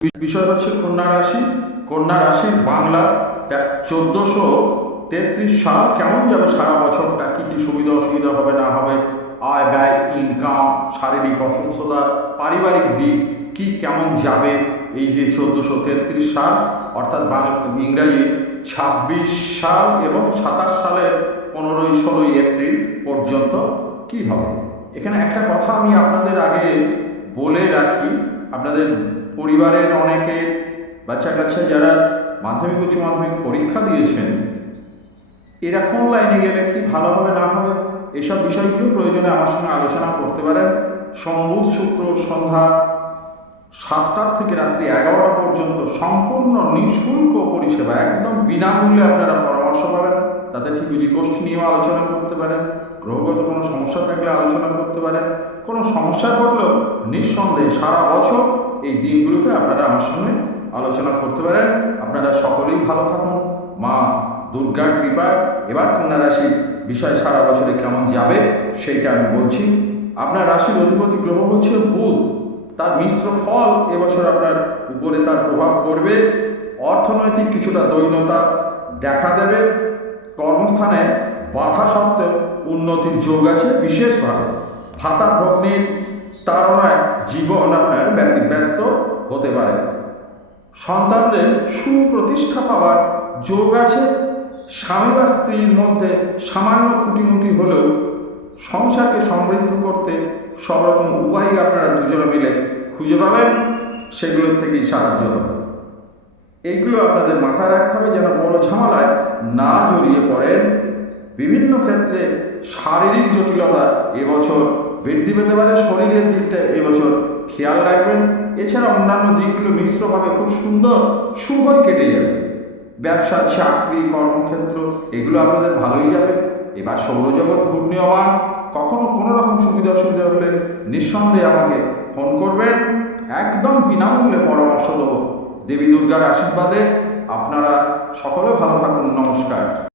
বিষয় হচ্ছে কন্যা রাশি। কন্যা রাশির বাংলা 1433 সাল কেমন যাবে, সারা বছরটা কী কী সুবিধা অসুবিধা হবে না হবে, আয় ব্যয়, ইনকাম, শারীরিক অসুস্থতা, পারিবারিক দিক কি কেমন যাবে, এই যে 1433 সাল অর্থাৎ ইংরাজি 26 সাল এবং 27 সালের 15-16 এপ্রিল পর্যন্ত কি হবে। এখানে একটা কথা আমি আপনাদের আগে বলে রাখি, আপনাদের পরিবারের অনেকে বাচ্চা কাচ্চা যারা মাধ্যমিক উচ্চ মাধ্যমিক পরীক্ষা দিয়েছেন, এরা কোন লাইনে গেলে কি ভালো হবে না হবে, এসব বিষয়গুলো প্রয়োজনে আমার সঙ্গে আলোচনা করতে পারেন। সোম বুধ শুক্র সন্ধ্যা 7টা থেকে রাত্রি 11টা পর্যন্ত সম্পূর্ণ নিঃশুল্ক পরিষেবা, একদম বিনামূল্যে আপনারা পরামর্শ পাবেন। তাতে ঠিকুজি গোষ্ঠী নিয়েও আলোচনা করতে পারেন, গ্রহগত কোনো সমস্যা থাকলে আলোচনা করতে পারেন, কোনো সমস্যা পড়লেও নিঃসন্দেহে সারা বছর এই দিনগুলোতে আপনারা আমার সঙ্গে আলোচনা করতে পারেন। আপনারা সকলেই ভালো থাকুন, মা দুর্গার কৃপায়। এবার কন্যা রাশির বিষয় সারা বছরে কেমন যাবে সেইটা আমি বলছি। আপনার রাশির অধিপতি গ্রহ হচ্ছে বুধ, তার মিশ্র ফল এবছর আপনার উপরে তার প্রভাব পড়বে। অর্থনৈতিক কিছুটা দৈন্যতা দেখা দেবে, কর্মস্থানে বাধা সত্ত্বেও উন্নতির যোগ আছে বিশেষভাবে। ভাতা ভগ্নির তাড়নায় জীবন আপনার ব্যতিব্যস্ত হতে পারে। সন্তানদের সুপ্রতিষ্ঠা পাওয়ার যোগ আছে। স্বামী বা স্ত্রীর মধ্যে সামান্য খুঁটিমুটি হলেও সংসারকে সমৃদ্ধ করতে সব রকম উপায় আপনারা দুজনে মিলে খুঁজে পাবেন, সেগুলোর থেকেই সাহায্য হবে। এইগুলো আপনাদের মাথায় রাখতে হবে যেন বড় ঝামেলায় না জড়িয়ে পড়েন। বিভিন্ন ক্ষেত্রে শারীরিক জটিলতা এবছর বৃদ্ধি পেতে পারে, শরীরের দিকটা এবছর খেয়াল রাখবেন। এছাড়া অন্যান্য দিকগুলো মিশ্রভাবে খুব সুন্দর শুভই কেটে যাবে। ব্যবসা, চাকরি, কর্মক্ষেত্র এগুলো আপনাদের ভালোই যাবে। এবার সৌরজগৎ ঘূর্ণীয়মান, কখনো কোনো রকম সুবিধা অসুবিধা হলে নিঃসন্দেহে আমাকে ফোন করবেন, একদম বিনামূল্যে পরামর্শ দেবো। দেবী দুর্গার আশীর্বাদে আপনারা সকলে ভালো থাকুন। নমস্কার।